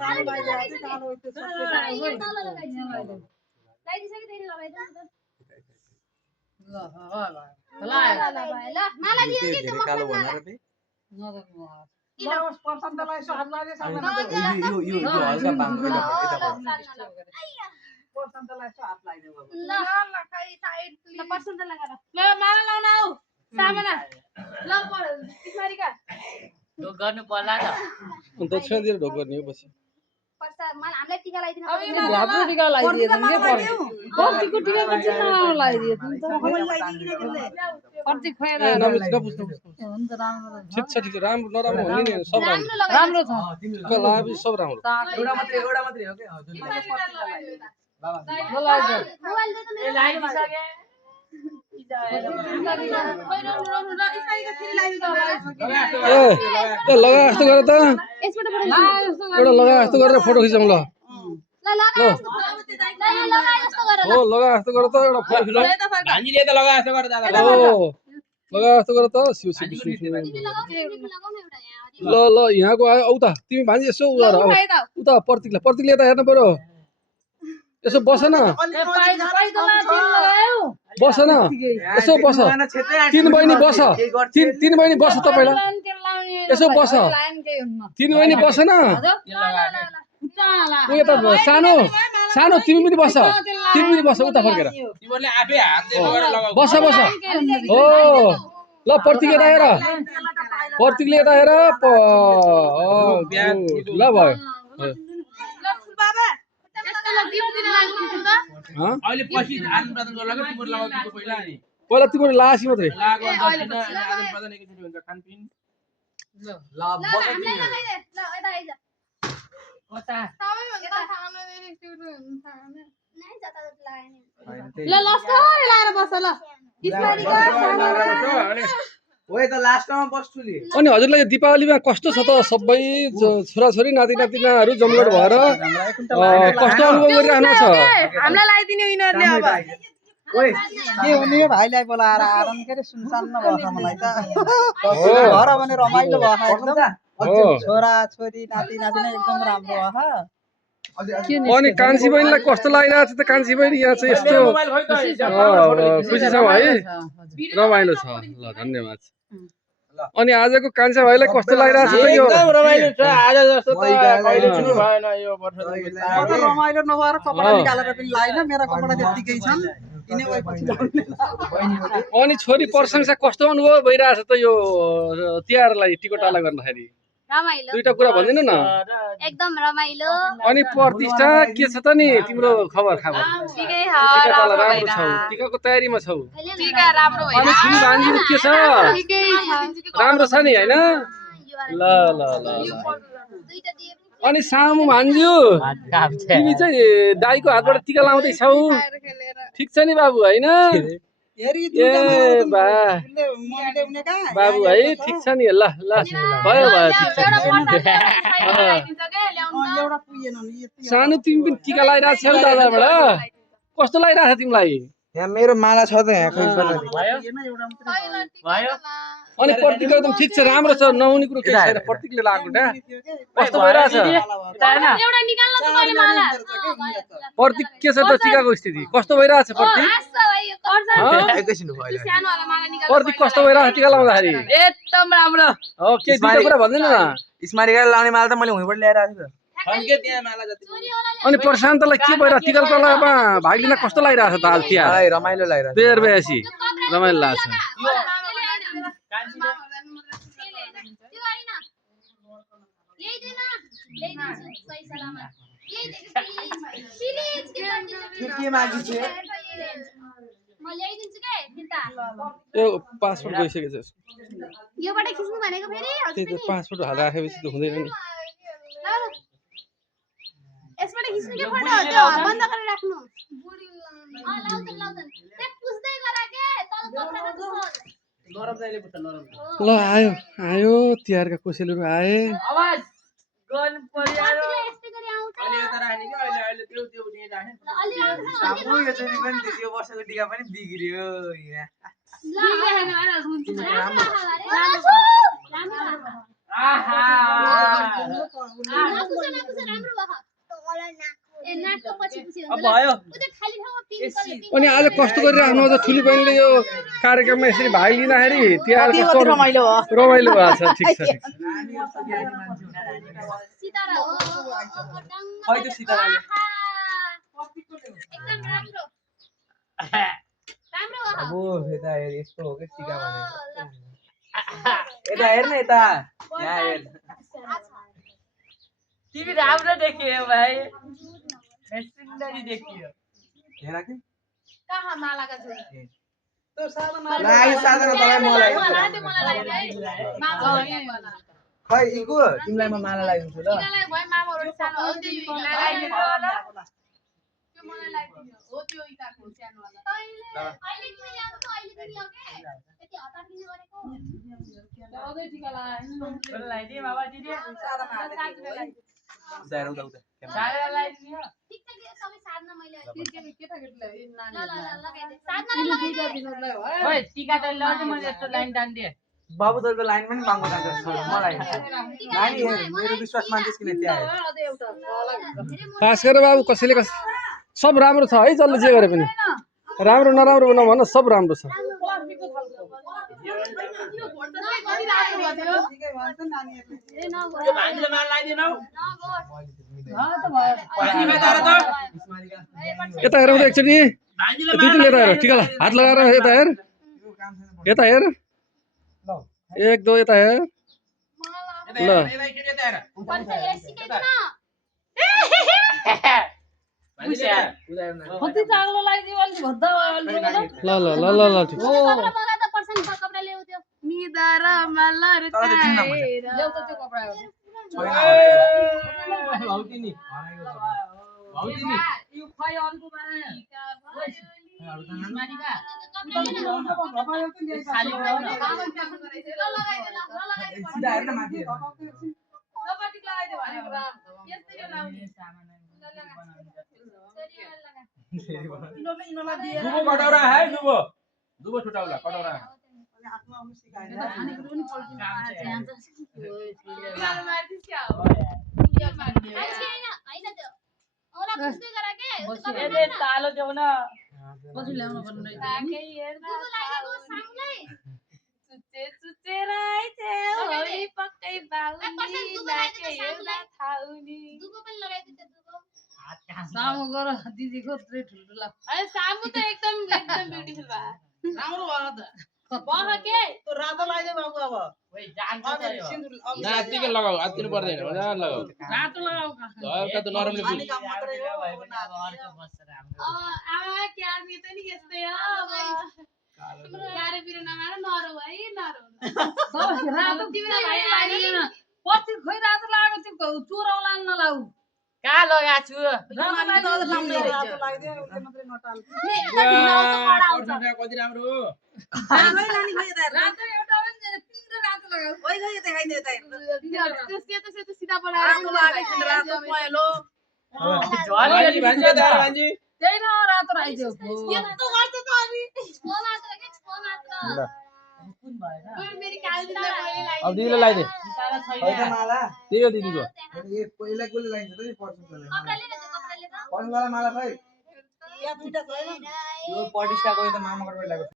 कालो लगाइदिए कालो त्यो सबै लगाइदिसके त्यसले लगाइदिनु त ल माला दियो कि त्यो कालो मखमल भनेर माला ल ओस पर्सन्तलाई स्वाद लाग्यो सबैजना यो हल्का बाङ पर्सन्तलाई स्वाद लाग्यो बाबु ल खै साइड ल पर्सन्त लगाएर ल माला लाउन आऊ सामना ल तिमीहरुका ढोक गर्नु पर्ला त दक्षिणातिर ढोक गर्ने हो पछि पर्सा माला हामीलाई टिका लगाइदिनु राम्रो टिका लगाइदिए त के पर्यो पर्टीको टिका पनि नराम्रो लगाइदिए त पर्ची खोएर नबुझ हुन्छ राम्रो ठिक छ राम्रो नराम्रो भन्ने नि सब राम्रो राम्रो छ टिका लगाएपछि सब राम्रो एउटा मात्रै हो के हजुर बाबा मोबाइल मोबाइल दे त ए लाइदिसके ए लगा जस्तो गर त यसबाट एउटा लगा जस्तो गरेर फोटो खिचौँ ल ल लगा जस्तो गर हो लगा जस्तो गर त एउटा फोटो खिचौँ भान्जीले त लगा जस्तो गरेर दादा हो लगा जस्तो गर त सिउ सिउ तिमी लगाऊ न एउटा यहाँ ल ल यहाँको आयो उता तिमी भान्जी यसो उता उता प्रतीकले यता हेर्नु पर्यो यसो बस न बस न यसो बस तीन बहिनी बस तीन बहिनी बस तपाईँलाई यसो बस तीन बहिनी बस न उयो त सानो तिमी पनि बस उता फर्केर तिमीहरुले आफै हातले लगेर लगाऊ बस हो ल प्रतीक यता हेर प्रतीकले यता हेर ल भयो अहिले पछि आदान प्रदान गर्न लाग्यो तिमीहरु लगाउँदिको पहिला अनि पहिला तिम्रो लासी मात्रै लागो आदान प्रदान एकैचोटी हुन्छ खानपिन ल बस हामीलाई लगाइदे ल यता आइज कता ल लस्करै लाएर बस ल बिस्तारी ओए त लास्टमा बस्छु नि अनि हजुरलाई यो दीपावलीमा कस्तो छ त सबै छोराछोरी नातिनातिनाहरू जमघट भएर कस्तो अनुभव गरिराख्नु छ हामीलाई लगाइदिने यिनीहरूले अब ओए के हुने यो भाइलाई बोलाएर आराम के रे सुनसान नभएको मलाई त घर भने रमाइलो भयो एकदम छोरा छोरी नाति नातिना एकदम राम्रो भयो अनि कान्छी बहिनीलाई कस्तो लागिरहेको छ त कान्छी बहिनी यहाँ चाहिँ यस्तो खुसी छौ है रमाइलो छ ल धन्यवाद अनि आजको कान्छा भाइलाई कस्तो लागिरहेको छ त यो एकदम रमाइलो छ आज जस्तो त कहिले सुरु भएन यो वर्ष म त रमाइलो नभएर कपडा निकालेर पनि लाइन मेरा कपडा त्यतिकै छन् यिनै भएपछि अनि छोरी प्रशंसा कस्तो अनुभव भइरहेछ त यो तिहारलाई टिकोटाला गर्दाखेरि रमाइलो दुईटा कुरा भनिदिनु न एकदम रमाइलो अनि प्रतिष्ठा के छ त नि तिम्रो खबर ठिकै टिकाटाला राम्रो छौ टिकाको तयारीमा छौ टिका राम्रो अनि छोरी भान्जीको के छ ठिकै राम्रो छ नि हैन ल ल ल दुईटा दिए अनि सामु भान्ज्यू तिमी चाहिँ दाइको हातबाट टिका लाउँदैछौ ठिक छ नि बाबु हैन हेरी ए बा बाबु है ठिक छ नि ल ल भयो ठिक छ एउटा पुगेन नि यति सानो तिमी पनि टिका लगाइरहेको छौ दादाबाट कस्तो लागिरहेछ तिमीलाई यहाँ मेरो माला छ त यहाँ खोइ पुगेन एउटा मात्रै अनि प्रतीक एकदम ठिक छ राम्रो छ नहुने कुरो केही छैन प्रतीकले लगाएको टा कस्तो भइरहेछ एउटा निकाल्न त मैले माला प्रतीक के छ त टिकाको स्थिति कस्तो भइरहेछ प्रतीक एकैछिन भयो सानो वाला माला निकाल्न प्रतीक कस्तो भइरहेछ टिका लाउँदाखेरि एकदम राम्रो हो के दुईटा कुरा भन्दिनु न स्मारी गाडी लाउने माला त मैले हुँबाट ल्याएर आएको छु छन्के त्यहाँ माला जति अनि प्रशान्तलाई के भइरहेछ टिकामा भाग लिन कस्तो लागिरहेछ त हाल तिहार रमाइलो लागिरहेको 2082 रमाइलो लाग्छ के मागी छ यो पासपोर्ट गइसकेछ योबाट खिच्नु भनेको फेरि त्यही त पासपोर्ट हालेर राखेपछि त हुँदैन नि यसबाट खिच्नु के फोटो हो त्यो बन्द गरेर राख्नु लाउदन त्यहाँ पुस्दै गरा के तल पत्थरको नरम दाइले पुछ नरम ल आयो तिहारका कोसेलीहरू आए आवाज गर्नु पर्यो यस्तै गरी आउँछ अहिले यता राख्ने कि अहिले त्यो उठे राख्ने अलि आउँछ सामु यो चाहिँ पनि त्यो वर्षको टिका पनि बिग्रियो यहाँ ल आहा अनि आज कस्तो गरिराख्नु छ ठुली बहिनीले यो कार्यक्रममा यसरी भाग लिँदाखेरि तिहार कस्तो रमाइलो भयो रमाइलो भएको छ ठिक छ ठिक छ राम्रो यता हेर यस्तो हो के टिका भनेको यता हेर्न यता यहाँ हेर तिमी राम्रो देखियो भाइ सुन्दरी देखियो हेर के कहाँ मालाका छु त्यो सादा लाइ सादा मलाई मलाई खै इको तिमीलाई म माला लगाइदिन्छु ल लगाइदिए बाबा दिदी उता उता उता सारा लगाइदियो ओइ टिका त लड्ने मैले यस्तो लाइन तान्दिए बाबु तलको लाइन पनि बाङ्गो जान्छ मलाई नानी हेर मेरो विश्वास मान्छेस् किन त्यहाँ हेर खास गरेर बाबु कसैले सब राम्रो छ है जसले जे गरे पनि राम्रो नराम्रो नभन सब राम्रो छ यता हेर एकचोटि दुईचोटि यता हेर टिका हात लगाएर यता हेर एक दो यता हेर ल कति चाग्लो लगाइदियो अलि भद्दा ल ल ल ल ल ठिक छ यो खै अर्को सिधा हेर न माथि हेर दुबो कटौरा है दुबो दुबो छुटाउला कटौरा तालो देऊ न सामु गर दिदीको त्रै ठुल्ठुला सामु त एकदम ब्युटिफुल भयो राम्रो भयो त बह के त्यो रातो लाग्यो बाबु अब ना यतिकै लगाऊ आत्तिनु पर्दैन मजाले लगाऊ रातो लगाऊ हल्का त नरमले बुझ आमा क्यार नि त नि यस्तै हो अब क्यारे बिरो नमार नरौ है नरौ रातो तिमीले भाइ लाग्दैन पछि खोइ रातो लगाएको त्यो चोराउला नलाउ कहाँ लगाएको छु रातो लाग्यो उसले मात्रै नटाल कति राम्रो रातो एउटा पनि छैन पिङ्क र रातो लगाऊ सेतो सिधा बनाएर त्यही न रातो राइदियो यस्तो गर्छ त अनि मेरी कालबिना अब दिदीले लगाइदे बिचारा छैन माला त्यही हो दिदीको पहिला कसले लगाइन्छ त पर्छ पर्नुवाला माला खै या दुईटा छैन यो पटिस्टाको यो त मामाको लगाएको